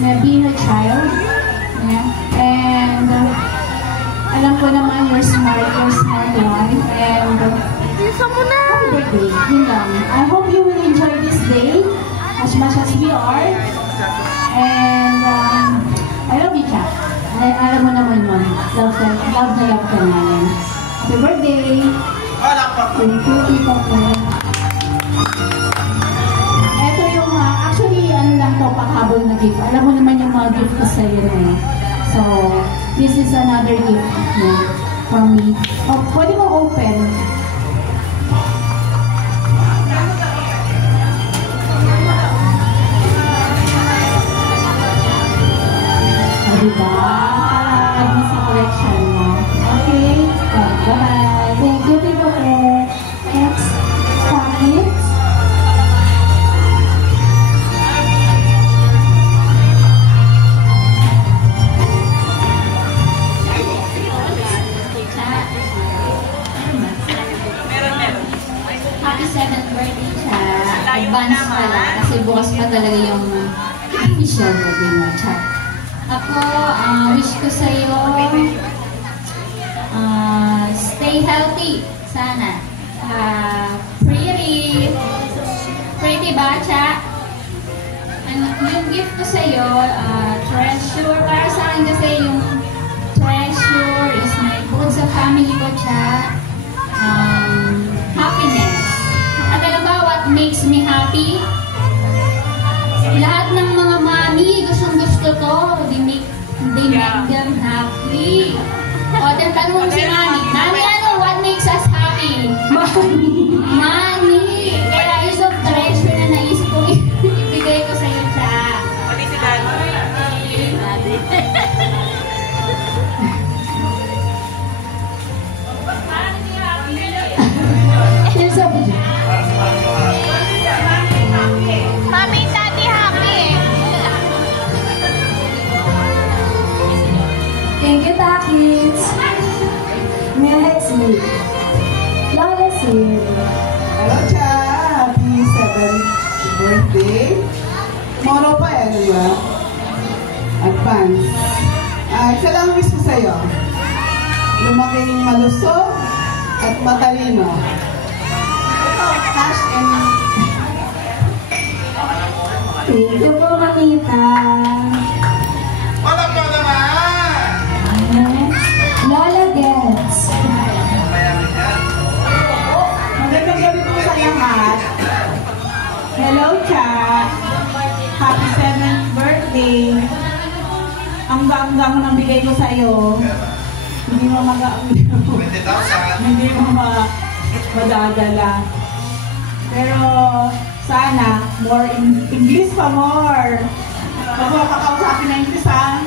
na being a child. Yeah. And alam ko naman you're smart one. And happy birthday. Yun lang. I hope you will enjoy this day as much as we are. And I love you, Cha. Alam mo naman yun. Love ka namin. Happy birthday! Thank you, Tita Pen. Ito yung, actually, ano lang to, pakabol na gift. Alam mo naman yung mga gift ko sa'yo na. So, this is another gift from me. Oh, pwede mo open. Diba? Para sa collection mo. Okay? Bye-bye. Thank you, Tito Pen. Next, packets. Happy 7th birthday, Cha. Advance pala. Kasi bukas pa talaga yung official birthday mo, Cha. Ako, wish ko sa'yo, stay healthy, sana. Pretty ba, Cha? Yung gift ko sa'yo, treasure, para sa akin kasi yung treasure is my bukod sa family ko, Cha, happiness. At alam ba what makes me happy? Lahat ng mga mami, gustong-gusto to. They make them happy. O, tanong mo si mami. Mami, ano? What makes us happy? Money. Money. Kaya isang treasure na naisip ko ibigay ko sa'yo, Cha. Pati si Daddy. Daddy. Parang hindi happy. Here's a video. Mami, Daddy happy. Thank you, Takits. Next week. Lola Sil. Hello, Cha. Happy 7th birthday. Tomorrow pa eh, di ba? Advance. Isa lang wish ko sa'yo. Lumaking malusog at matalino. Cash and... Thank you po, Mamita. Wala pa naman! Lola Gets. Magandang gabi po sa lahat. Hello, Cha. Happy 7th birthday. Ang ganda ko nang bigay ko sa'yo. Hindi mo hindi mo madadala. Pero sana, more English pa more. Pag makakausapin na English ha,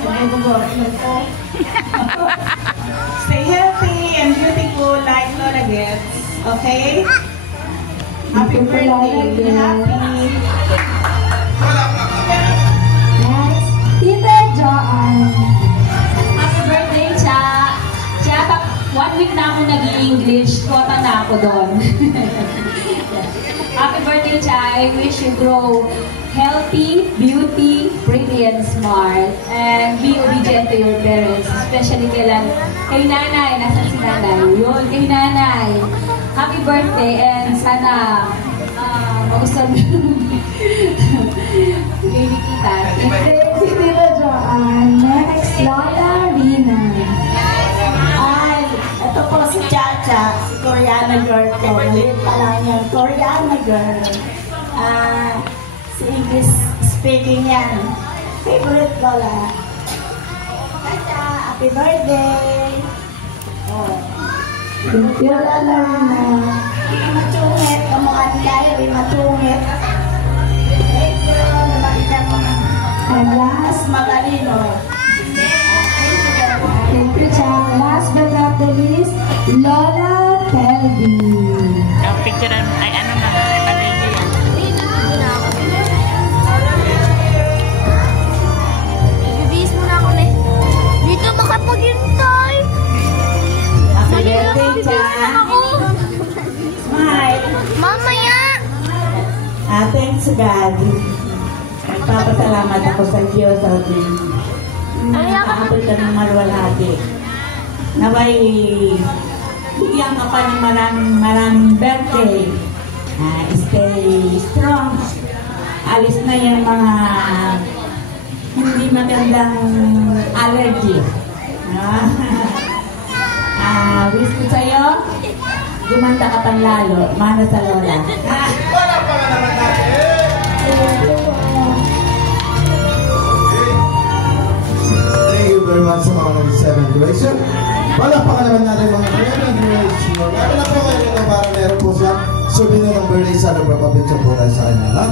stay healthy and beautiful like Lola Gets. Okay? Happy birthday. Happy. Next, Tita Joanne. Happy birthday, Cha. Cha, 1 week na ako nag-English. Kota na ako doon. Happy birthday, Cha. I wish you grow healthy, beauty, pretty, and smart. And be obedient to your parents. Especially kay nanay. Nasaan si nanay? Yun, kay nanay. Happy birthday and sana magustuhan mo. Baby kita. Thank you, Tita Joanne. Next, Lola Rina. Ay, ito po si Chacha, si Koreana girl ko. Maliit pa lang yan, Koreana girl. Si English speaking yan. Favorite ko lang. Chacha, happy birthday! Oh. Thank you, Lola Rina. Hindi matungit, kamukha ni Kyrie, matungit. Thank you, namakita mo. And last, Magalino. thank you, Cha. Last but not the least, Lola Telby. Ang picture ay ano na, palagi yan. Ibibis mo na ako na. Dito makapaghintay. Happy birthday, Cha. Ako. Smile. Mamaya. Thanks God. Papasalamat ako sa Diyos sa nakaabot ka ng maluwalhati. Naway, bigyan ka pa ng maraming birthday. Stay strong. Alis na yung mga hindi magandang allergy. Wish ko sa'yo, gumanda ka pang lalo, mana sa lola. Wala pa nga naman natin! Thank you very much sa mga nag-7 duration. Wala pa nga naman natin mga duration. Meron na po kayo na para meron po siya souvenir ng birthday sa Lubra Pabitsa po tayo sa kanya.